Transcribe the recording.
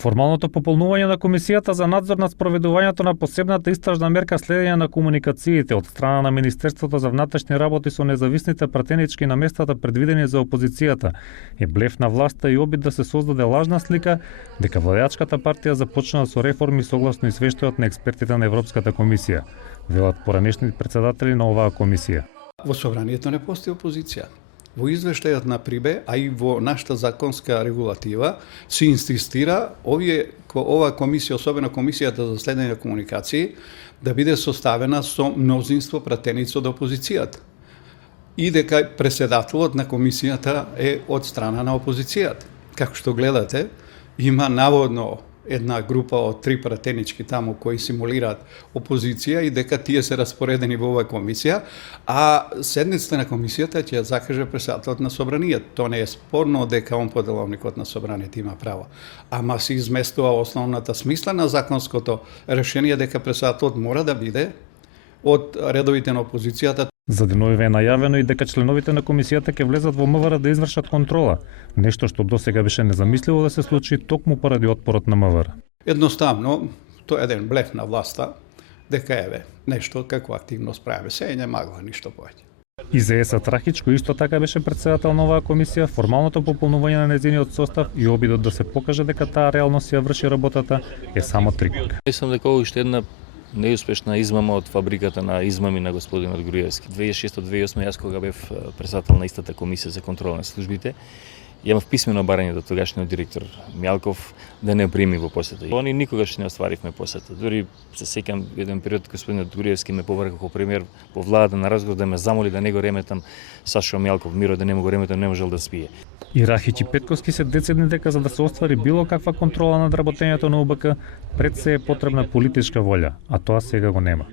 Формалното пополнување на Комисијата за надзор над спроведувањето на посебната истражна мерка следење на комуникациите од страна на Министерството за внатрешни работи со независните пратенички на местата предвидени за опозицијата е блеф на власта и обид да се создаде лажна слика дека владеачката партија започнала со реформи согласно извештајот на експертите на Европската комисија, велат поранешни председатели на оваа комисија. Во собранието не постои опозиција. Во извештајот на Прибе, а и во нашата законска регулатива, се инсистира ова комисија, особено комисијата за следење на комуникации, да биде составена со мнозинство пратеници од опозицијата. И дека председателот на комисијата е од страна на опозицијата. Како што гледате, има наводно една група од 3 пратенички таму кои симулираат опозиција и дека тие се распоредени во оваа комисија, а седницата на комисијата ќе ја закаже председателот на собранието. Тоа не е спорно дека он поделовникот на собранието има право. Ама се изместува основната смисла на законското решение дека председателот мора да биде од редовите на опозицијата. За деновиве е најавено и дека членовите на комисијата ќе влезат во МВР да извршат контрола, нешто што досега беше незамисливо да се случи токму поради отпорот на МВР. Едноставно, тоа е еден блеф на власта, дека еве нешто како активност прави се и не магла ништо повеќе. И за Еса Трахич, кој исто така беше председател на оваа комисија, формалното пополнување на нејзиниот состав и обидот да се покаже дека таа реално си ја врши работата е само трик. Мислам дека ова уште една неуспешна измама од фабриката на измами на господинот Груевски. 2006-2008 јас кога бев председател на истата комисија за контрол на службите, имав писмено барање до тогашниот директор Мјалков да не прими во посета. Они никогаш не остваривме посета. Дури се сеќам еден период господинот Груевски ме поврка како премиер по владата на разговор да ме замоли да не го реметам Сашо Мјалков, Миро да не му го реметам, не можел да спие. И Рахич и Петковски се децидни дека за да се оствари било каква контрола над работењето на УБК, пред се е потребна политичка волја, а тоа сега го нема.